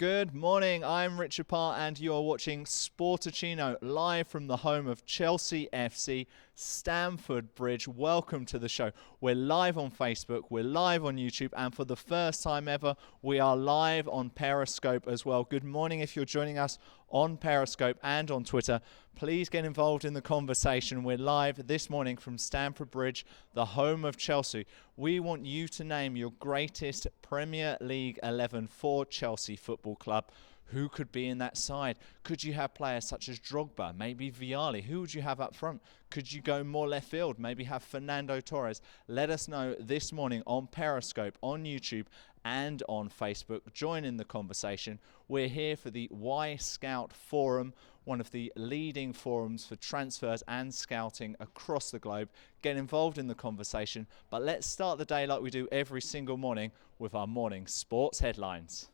Good morning, I'm Richard Parr and you are watching Sportuccino live from the home of Chelsea FC, Stamford Bridge. Welcome to the show. We're live on Facebook, we're live on YouTube, and for the first time ever, we are live on Periscope as well. Good morning if you're joining us on Periscope and on Twitter. Please get involved in the conversation. We're live this morning from Stamford Bridge, the home of Chelsea. We want you to name your greatest Premier League 11 for Chelsea Football Club. Who could be in that side? Could you have players such as Drogba, maybe Vialli? Who would you have up front? Could you go more left field? Maybe have Fernando Torres? Let us know this morning on Periscope, on YouTube, and on Facebook. Join in the conversation. We're here for the Wyscout Forum, one of the leading forums for transfers and scouting across the globe. Get involved in the conversation, but let's start the day like we do every single morning with our morning sports headlines.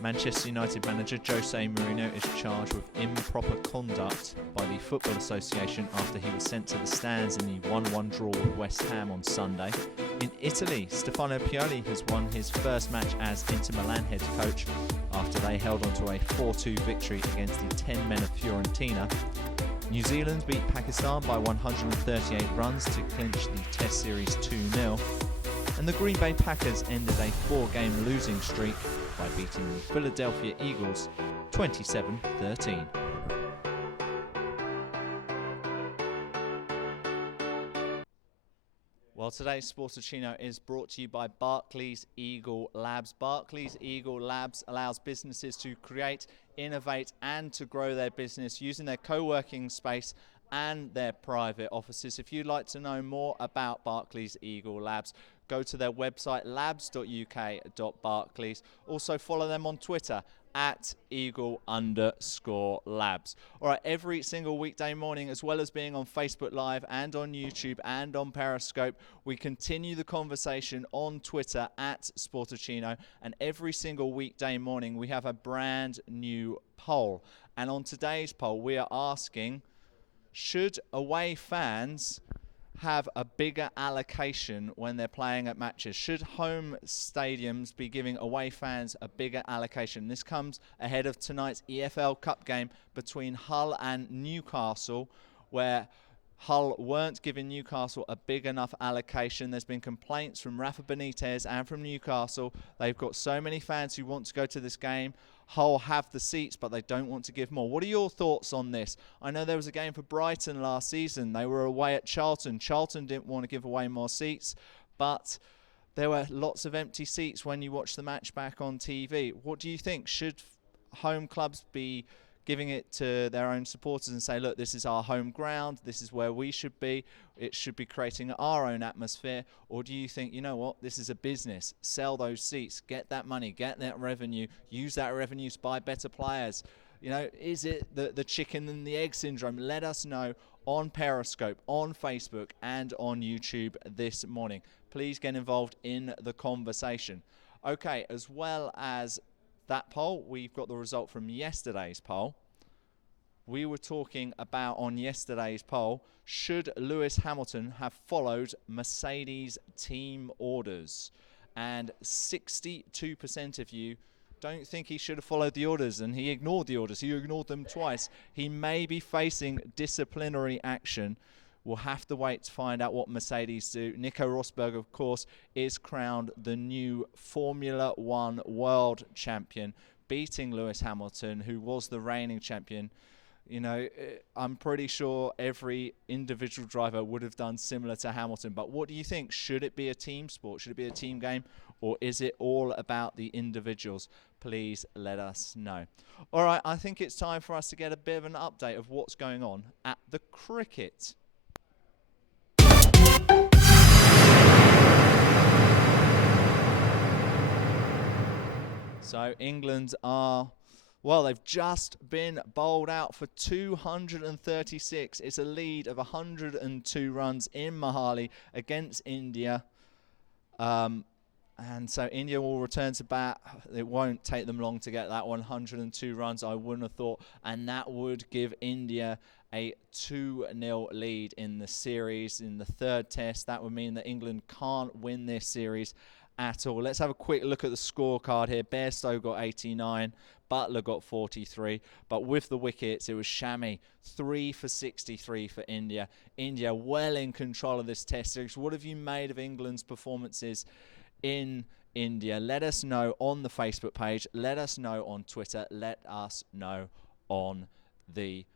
Manchester United manager Jose Mourinho is charged with improper conduct by the Football Association after he was sent to the stands in the 1-1 draw with West Ham on Sunday. In Italy, Stefano Pioli has won his first match as Inter Milan head coach after they held on to a 4-2 victory against the 10 men of Fiorentina. New Zealand beat Pakistan by 138 runs to clinch the Test Series 2-0. And the Green Bay Packers ended a 4-game losing streak by beating the Philadelphia Eagles 27-13. Well, today's Sportuccino is brought to you by Barclays Eagle Labs. Barclays Eagle Labs allows businesses to create, innovate and to grow their business using their co-working space and their private offices. If you'd like to know more about Barclays Eagle Labs, go to their website labs.uk.barclays. Also follow them on Twitter at @Eagle_Labs. All right, every single weekday morning, as well as being on Facebook Live and on YouTube and on Periscope, we continue the conversation on Twitter at Sportuccino. And every single weekday morning, we have a brand new poll. And on today's poll, we are asking, should away fans have a bigger allocation when they're playing at matches? Should home stadiums be giving away fans a bigger allocation? This comes ahead of tonight's EFL Cup game between Hull and Newcastle, where Hull weren't giving Newcastle a big enough allocation. There's been complaints from Rafa Benitez and from Newcastle. They've got so many fans who want to go to this game. Hull have the seats, but they don't want to give more. What are your thoughts on this? I know there was a game for Brighton last season. They were away at Charlton. Charlton didn't want to give away more seats, but there were lots of empty seats when you watch the match back on TV. What do you think? Should home clubs be giving it to their own supporters and say, look, this is our home ground, this is where we should be, it should be creating our own atmosphere? Or do you think, you know what, this is a business, sell those seats, get that money, get that revenue, use that revenue to buy better players? You know, is it the chicken and the egg syndrome? Let us know on Periscope, on Facebook and on YouTube this morning. Please get involved in the conversation. Okay, as well as that poll, we've got the result from yesterday's poll. We were talking about on yesterday's poll, should Lewis Hamilton have followed Mercedes team orders? And 62% of you don't think he should have followed the orders, and he ignored the orders. He ignored them twice. He may be facing disciplinary action. We'll have to wait to find out what Mercedes do. Nico Rosberg, of course, is crowned the new Formula One world champion, beating Lewis Hamilton, who was the reigning champion. You know, I'm pretty sure every individual driver would have done similar to Hamilton. But what do you think? Should it be a team sport? Should it be a team game? Or is it all about the individuals? Please let us know. All right, I think it's time for us to get a bit of an update of what's going on at the cricket. So England are, well, they've just been bowled out for 236. It's a lead of 102 runs in Mohali against India. And so India will return to bat. It won't take them long to get that 102 runs, I wouldn't have thought. And that would give India a 2-0 lead in the series in the third test. That would mean that England can't win this series at all. Let's have a quick look at the scorecard here. Bairstow got 89. Butler got 43. But with the wickets, it was Shami, 3 for 63 for India. India well in control of this test series. What have you made of England's performances in India? Let us know on the Facebook page. Let us know on Twitter. Let us know on the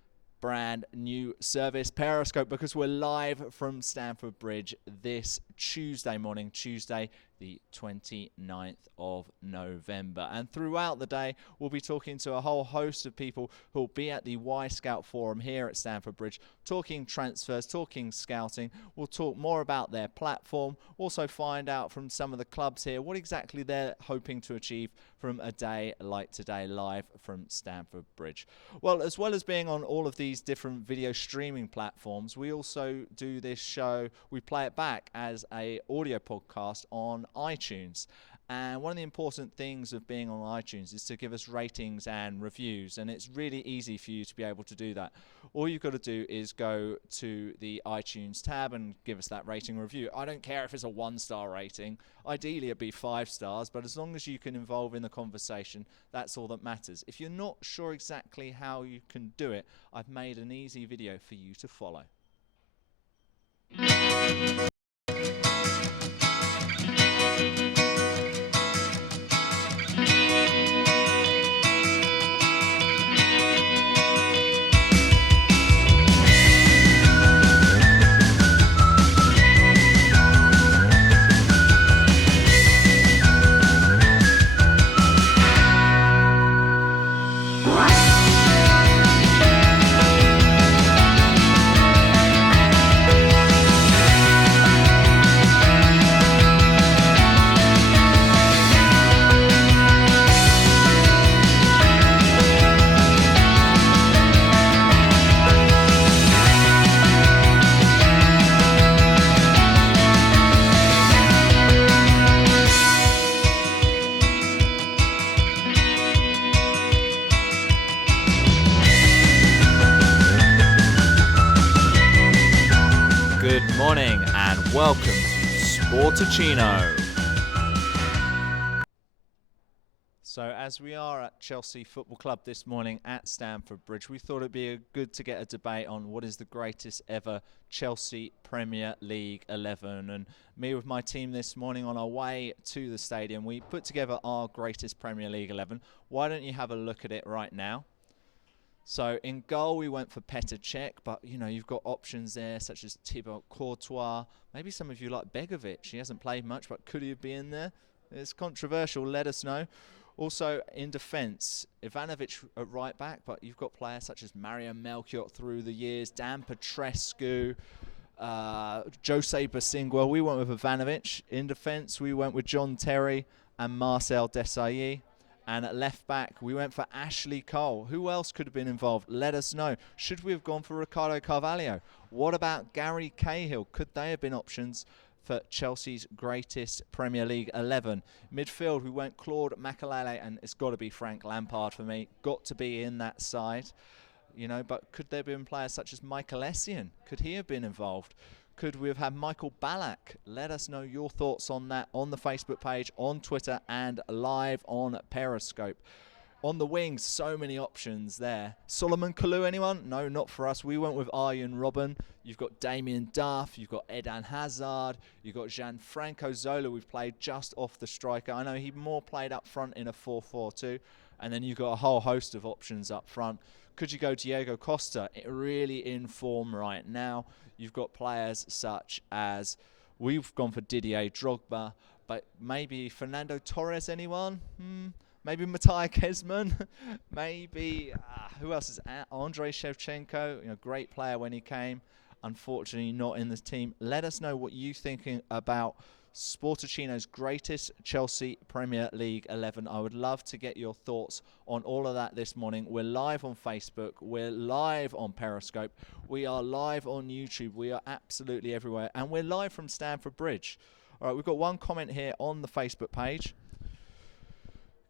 brand new service Periscope, because we're live from Stamford Bridge this Tuesday morning, Tuesday the 29th of November. And throughout the day, we'll be talking to a whole host of people who will be at the Wyscout Forum here at Stamford Bridge, talking transfers, talking scouting. We'll talk more about their platform, also find out from some of the clubs here what exactly they're hoping to achieve from a day like today, live from Stamford Bridge. Well, as well as being on all of these different video streaming platforms, we also do this show, we play it back as a audio podcast on iTunes. And one of the important things of being on iTunes is to give us ratings and reviews, and it's really easy for you to be able to do that. All you've got to do is go to the iTunes tab and give us that rating review. I don't care if it's a 1-star rating. Ideally it'd be 5 stars, but as long as you can involve in the conversation, that's all that matters. If you're not sure exactly how you can do it, I've made an easy video for you to follow. Welcome to Sportuccino. So as we are at Chelsea Football Club this morning at Stamford Bridge, we thought it'd be good to get a debate on what is the greatest ever Chelsea Premier League 11. And me with my team this morning on our way to the stadium, we put together our greatest Premier League 11. Why don't you have a look at it right now? So in goal, we went for Petr Cech, but you know, you've got options there such as Thibaut Courtois. Maybe some of you like Begovic. He hasn't played much, but could he be in there? It's controversial. Let us know. Also in defence, Ivanovic at right back, but you've got players such as Mario Melchiot through the years, Dan Petrescu, Jose Bosingua. We went with Ivanovic. In defence, we went with John Terry and Marcel Desailly. And at left back, we went for Ashley Cole. Who else could have been involved? Let us know. Should we have gone for Ricardo Carvalho? What about Gary Cahill? Could they have been options for Chelsea's greatest Premier League 11? Midfield, we went Claude Makelele, and it's got to be Frank Lampard for me. Got to be in that side. You know, but could there have been players such as Michael Essien? Could he have been involved? Could we have had Michael Ballack? Let us know your thoughts on that on the Facebook page, on Twitter, and live on Periscope. On the wings, so many options there. Solomon Kalou, anyone? No, not for us. We went with Arjen Robben. You've got Damien Duff. You've got Eden Hazard. You've got Gianfranco Zola. We've played just off the striker. I know he more played up front in a 4-4-2. And then you've got a whole host of options up front. Could you go Diego Costa? Really in form right now. You've got players such as, we've gone for Didier Drogba, but maybe Fernando Torres, anyone? Maybe Mattia Kezman? Maybe, who else is at? Andrei Shevchenko, you know, great player when he came. Unfortunately, not in the team. Let us know what you're thinking about Sportuccino's greatest Chelsea Premier League 11. I would love to get your thoughts on all of that this morning. We're live on Facebook. We're live on Periscope. We are live on YouTube. We are absolutely everywhere. And we're live from Stamford Bridge. All right, we've got one comment here on the Facebook page.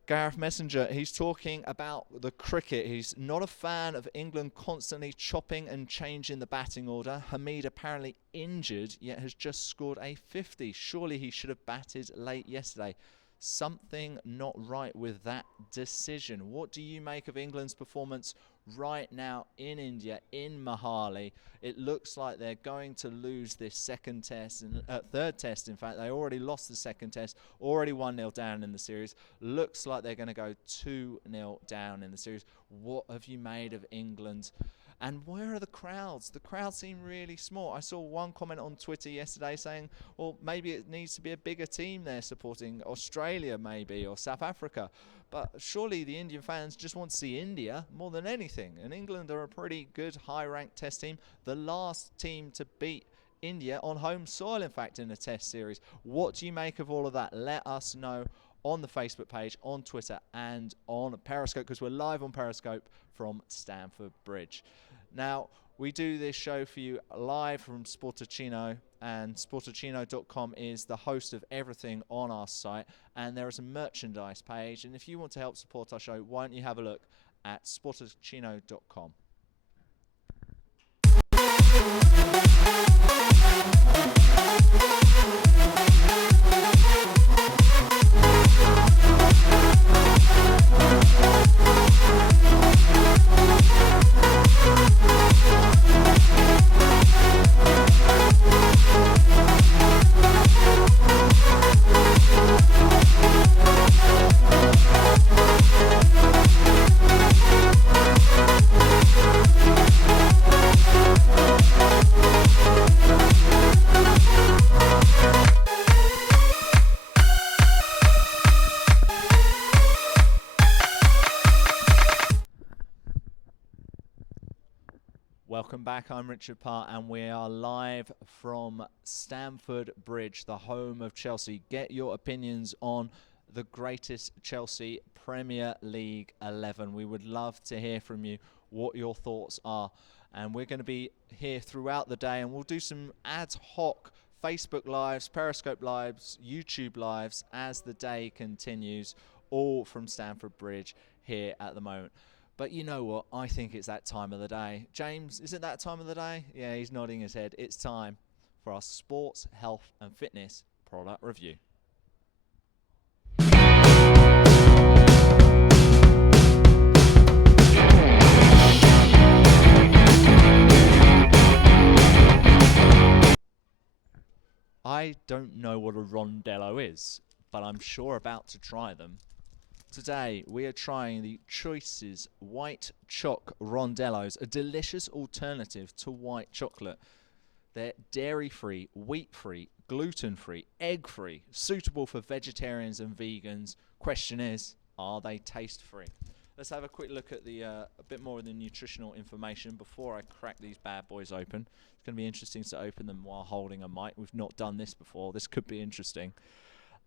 Gareth Messenger, he's talking about the cricket. He's not a fan of England constantly chopping and changing the batting order. Hamid apparently injured, yet has just scored a 50. Surely he should have batted late yesterday. Something not right with that decision. What do you make of England's performance right now in India, in Mohali? It looks like they're going to lose this second test, and third test in fact. They already lost the second test, already 1-0 down in the series. Looks like they're going to go 2-0 down in the series. What have you made of England? And where are the crowds? The crowds seem really small. I saw one comment on Twitter yesterday saying, well, maybe it needs to be a bigger team there supporting Australia maybe, or South Africa. But surely the Indian fans just want to see India more than anything. And England are a pretty good high-ranked test team. The last team to beat India on home soil, in fact, in a test series. What do you make of all of that? Let us know on the Facebook page, on Twitter, and on Periscope, because we're live on Periscope from Stamford Bridge. Now, we do this show for you live from Sportuccino, and Sportuccino.com is the host of everything on our site, and there is a merchandise page, and if you want to help support our show, why don't you have a look at Sportuccino.com. Welcome back, I'm Richard Parr, and we are live from Stamford Bridge, the home of Chelsea. Get your opinions on the greatest Chelsea Premier League 11. We would love to hear from you what your thoughts are. And we're going to be here throughout the day, and we'll do some ad hoc Facebook Lives, Periscope Lives, YouTube Lives as the day continues, all from Stamford Bridge here at the moment. But you know what? I think it's that time of the day. James, is it that time of the day? Yeah, he's nodding his head. It's time for our sports, health and fitness product review. I don't know what a rondello is, but I'm sure about to try them. Today we are trying the Choices White Choc Rondellos, a delicious alternative to white chocolate. They're dairy-free, wheat-free, gluten-free, egg-free, suitable for vegetarians and vegans. Question is, are they taste-free? Let's have a quick look at the a bit more of the nutritional information before I crack these bad boys open. It's going to be interesting to open them while holding a mic. We've not done this before. This could be interesting.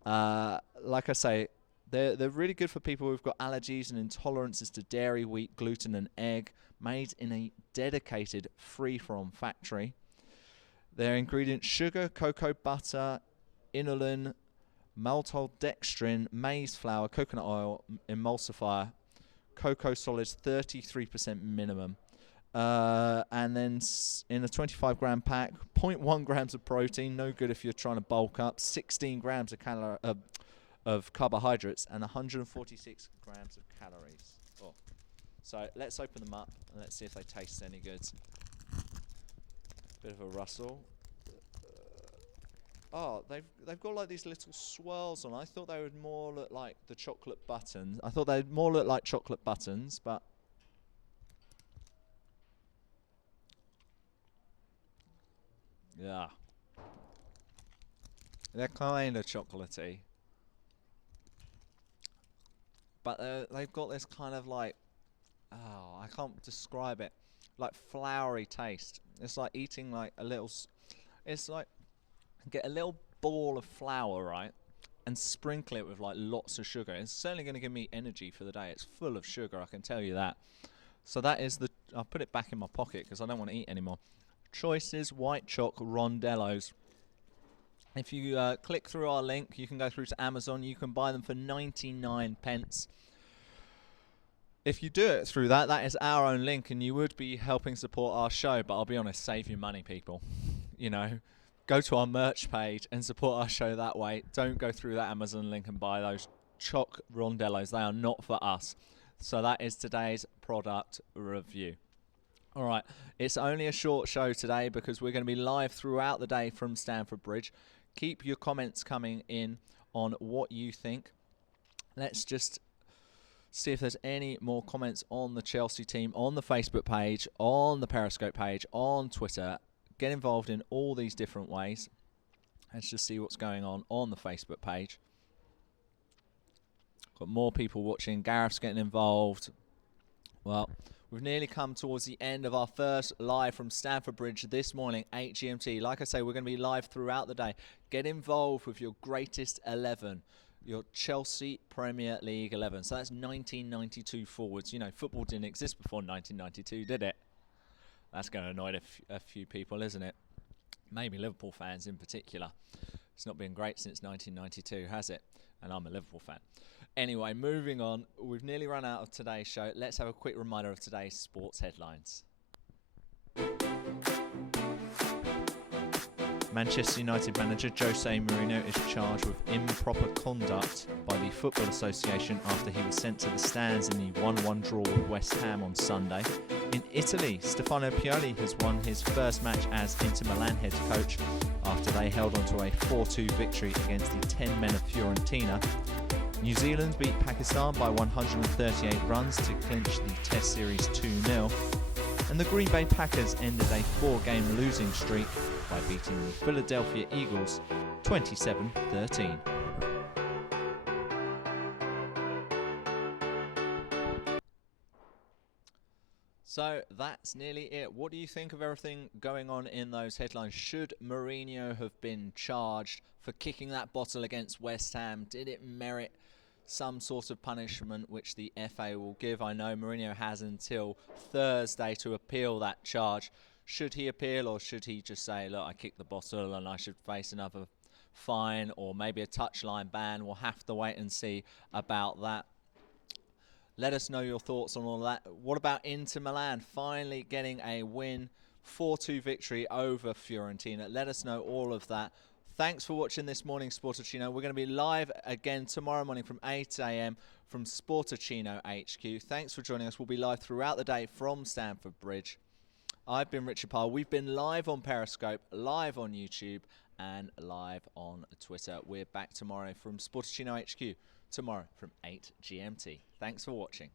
Like I say, they're really good for people who've got allergies and intolerances to dairy, wheat, gluten and egg, made in a dedicated free-from factory. Their ingredients: sugar, cocoa butter, inulin, maltodextrin, maize flour, coconut oil, emulsifier, cocoa solids 33% minimum. And then in a 25 gram pack, 0.1 grams of protein, no good if you're trying to bulk up, 16 grams of carbohydrates and 146 grams of calories. Oh. So let's open them up and let's see if they taste any good. Bit of a rustle. Oh, they've got like these little swirls on. I thought they would more look like the chocolate buttons. I thought they'd more look like chocolate buttons, but yeah, they're kind of chocolatey. But they've got this kind of like, oh, I can't describe it, like floury taste. It's like eating like a little, it's like, get a little ball of flour, right, and sprinkle it with like lots of sugar. It's certainly going to give me energy for the day. It's full of sugar, I can tell you that. So that is the, I'll put it back in my pocket because I don't want to eat anymore. Choices White Choc Rondellos. If you click through our link, you can go through to Amazon. You can buy them for 99 pence. If you do it through that, that is our own link, and you would be helping support our show. But I'll be honest, save your money, people. You know, go to our merch page and support our show that way. Don't go through that Amazon link and buy those choc rondellos. They are not for us. So that is today's product review. All right, it's only a short show today because we're going to be live throughout the day from Stamford Bridge. Keep your comments coming in on what you think. Let's just see if there's any more comments on the Chelsea team, on the Facebook page, on the Periscope page, on Twitter. Get involved in all these different ways. Let's just see what's going on the Facebook page. Got more people watching. Gareth's getting involved. Well, we've nearly come towards the end of our first live from Stamford Bridge this morning, 8 GMT. Like I say, we're going to be live throughout the day. Get involved with your greatest 11. Your Chelsea Premier League 11. So that's 1992 forwards. You know, football didn't exist before 1992, did it? That's going to annoy a few people, isn't it? Maybe Liverpool fans in particular. It's not been great since 1992, has it? And I'm a Liverpool fan. Anyway, moving on. We've nearly run out of today's show. Let's have a quick reminder of today's sports headlines. Manchester United manager Jose Mourinho is charged with improper conduct by the Football Association after he was sent to the stands in the 1-1 draw with West Ham on Sunday. In Italy, Stefano Pioli has won his first match as Inter Milan head coach after they held on to a 4-2 victory against the 10 men of Fiorentina. New Zealand beat Pakistan by 138 runs to clinch the Test Series 2-0. And the Green Bay Packers ended a 4-game losing streak by beating the Philadelphia Eagles 27-13. So that's nearly it. What do you think of everything going on in those headlines? Should Mourinho have been charged for kicking that bottle against West Ham? Did it merit some sort of punishment which the FA will give? I know Mourinho has until Thursday to appeal that charge. Should he appeal, or should he just say, look, I kicked the bottle and I should face another fine or maybe a touchline ban? We'll have to wait and see about that. Let us know your thoughts on all that. What about Inter Milan finally getting a win, 4-2 victory over Fiorentina? Let us know all of that. Thanks for watching this morning, Sportuccino. We're going to be live again tomorrow morning from 8 a.m. from Sportuccino HQ. Thanks for joining us. We'll be live throughout the day from Stamford Bridge. I've been Richard Pyle. We've been live on Periscope, live on YouTube, and live on Twitter. We're back tomorrow from Sportuccino HQ, tomorrow from 8 GMT. Thanks for watching.